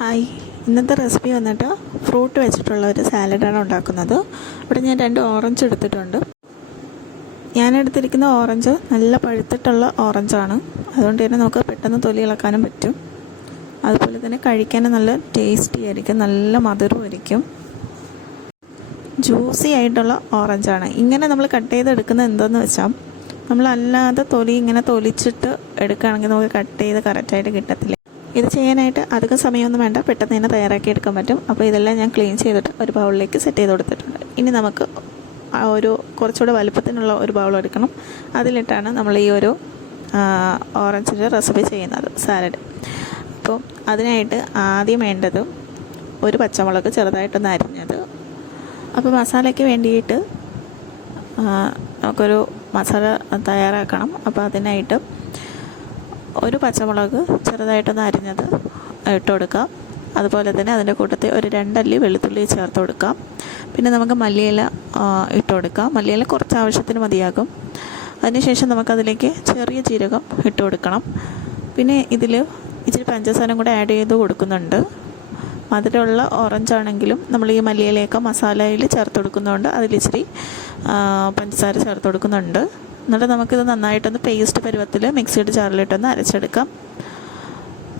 Hi. ഇന്നത്തെ recipe വന്നിട്ട് fruit വെച്ചിട്ടുള്ള ഒരു സാലഡാണ് ഉണ്ടാക്കുന്നത്. ഇവിടെ ഞാൻ രണ്ട് ഓറഞ്ച് എടുത്തിട്ടുണ്ട്. ഞാൻ എടുത്തിരിക്കുന്ന ഓറഞ്ച് നല്ല പഴുത്തിട്ടുള്ള ഓറഞ്ചാണ്. അതുകൊണ്ട് തന്നെ നമുക്ക് പെട്ടെന്ന് തൊലി ഇളക്കാനും പറ്റും. അതുപോലെ തന്നെ കഴിക്കാനും നല്ല ടേസ്റ്റി ആയിരിക്കും നല്ല മധുരമായിരിക്കും ജ്യൂസി ആയിട്ടുള്ള ഓറഞ്ചാണ്. ഇങ്ങനെ നമ്മൾ കട്ട് ചെയ്തെടുക്കുന്നത് എന്തെന്ന് വെച്ചാൽ നമ്മളല്ലാതെ തൊലി ഇങ്ങനെ തൊലിച്ചിട്ട് എടുക്കുകയാണെങ്കിൽ നമുക്ക് കട്ട് ചെയ്ത് കറക്റ്റായിട്ട് കിട്ടത്തില്ല. ഇത് ചെയ്യാനായിട്ട് അധികം സമയമൊന്നും വേണ്ട. പെട്ടെന്ന് തന്നെ തയ്യാറാക്കി എടുക്കാൻ പറ്റും. അപ്പോൾ ഇതെല്ലാം ഞാൻ ക്ലീൻ ചെയ്തിട്ട് ഒരു ബൗളിലേക്ക് സെറ്റ് ചെയ്ത് കൊടുത്തിട്ടുണ്ട്. ഇനി നമുക്ക് ഒരു കുറച്ചുകൂടെ വലുപ്പത്തിനുള്ള ഒരു ബൗൾ എടുക്കണം. അതിലിട്ടാണ് നമ്മൾ ഈ ഒരു ഓറഞ്ചിന്റെ റെസിപ്പി ചെയ്യുന്നത് സാലഡ്. അപ്പോൾ അതിനായിട്ട് ആദ്യം വേണ്ടത് ഒരു പച്ചമുളക് ചെറുതായിട്ടൊന്ന് അരിഞ്ഞത്. അപ്പോൾ മസാലയ്ക്ക് വേണ്ടിയിട്ട് നമുക്കൊരു മസാല തയ്യാറാക്കണം. അപ്പോൾ അതിനായിട്ട് ഒരു പച്ചമുളക് ചെറുതായിട്ടൊന്ന് അരിഞ്ഞത് ഇട്ട് കൊടുക്കാം. അതുപോലെ തന്നെ അതിന്റെ കൂട്ടത്തിൽ ഒരു രണ്ടല്ലി വെളുത്തുള്ളി ചേർത്ത് കൊടുക്കാം. പിന്നെ നമുക്ക് മല്ലിയില ഇട്ട് കൊടുക്കാം. മല്ലിയില കുറച്ച് ആവശ്യത്തിന് മതിയാകും. അതിനുശേഷം നമുക്കതിലേക്ക് ചെറിയ ജീരകം ഇട്ട് കൊടുക്കണം. പിന്നെ ഇതിൽ ഇച്ചിരി പഞ്ചസാരം കൂടെ ആഡ് ചെയ്ത് കൊടുക്കുന്നുണ്ട്. മധുരമുള്ള ഓറഞ്ച് ആണെങ്കിലും നമ്മൾ ഈ മല്ലിയിലയൊക്കെ മസാലയിൽ ചേർത്ത് കൊടുക്കുന്നതുകൊണ്ട് അതിലിച്ചിരി പഞ്ചസാര ചേർത്ത് കൊടുക്കുന്നുണ്ട്. എന്നിട്ട് നമുക്കിത് നന്നായിട്ടൊന്ന് പേസ്റ്റ് പരുവത്തിൽ മിക്സിയുടെ ജാറിലിട്ടൊന്ന് അരച്ചെടുക്കാം.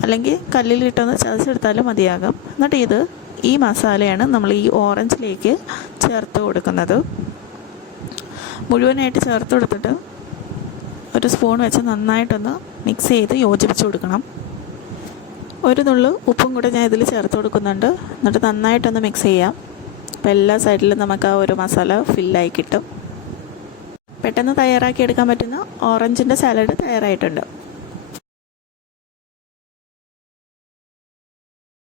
അല്ലെങ്കിൽ കല്ലിലിട്ടൊന്ന് ചതച്ചെടുത്താലും മതിയാകും. എന്നിട്ട് ഇത് ഈ മസാലയാണ് നമ്മൾ ഈ ഓറഞ്ചിലേക്ക് ചേർത്ത് കൊടുക്കുന്നത്. മുഴുവനായിട്ട് ചേർത്ത് കൊടുത്തിട്ട് ഒരു സ്പൂൺ വെച്ച് നന്നായിട്ടൊന്ന് മിക്സ് ചെയ്ത് യോജിപ്പിച്ച് കൊടുക്കണം. ഒരു നുള്ളു ഉപ്പും കൂടെ ഞാൻ ഇതിൽ ചേർത്ത് കൊടുക്കുന്നുണ്ട്. എന്നിട്ട് നന്നായിട്ടൊന്ന് മിക്സ് ചെയ്യാം. അപ്പോൾ എല്ലാ സൈഡിലും നമുക്ക് ആ ഒരു മസാല ഫില്ലായി കിട്ടും. പെട്ടെന്ന് തയ്യാറാക്കി എടുക്കാൻ പറ്റുന്ന ഓറഞ്ചിന്റെ സാലഡ് തയ്യാറായിട്ടുണ്ട്.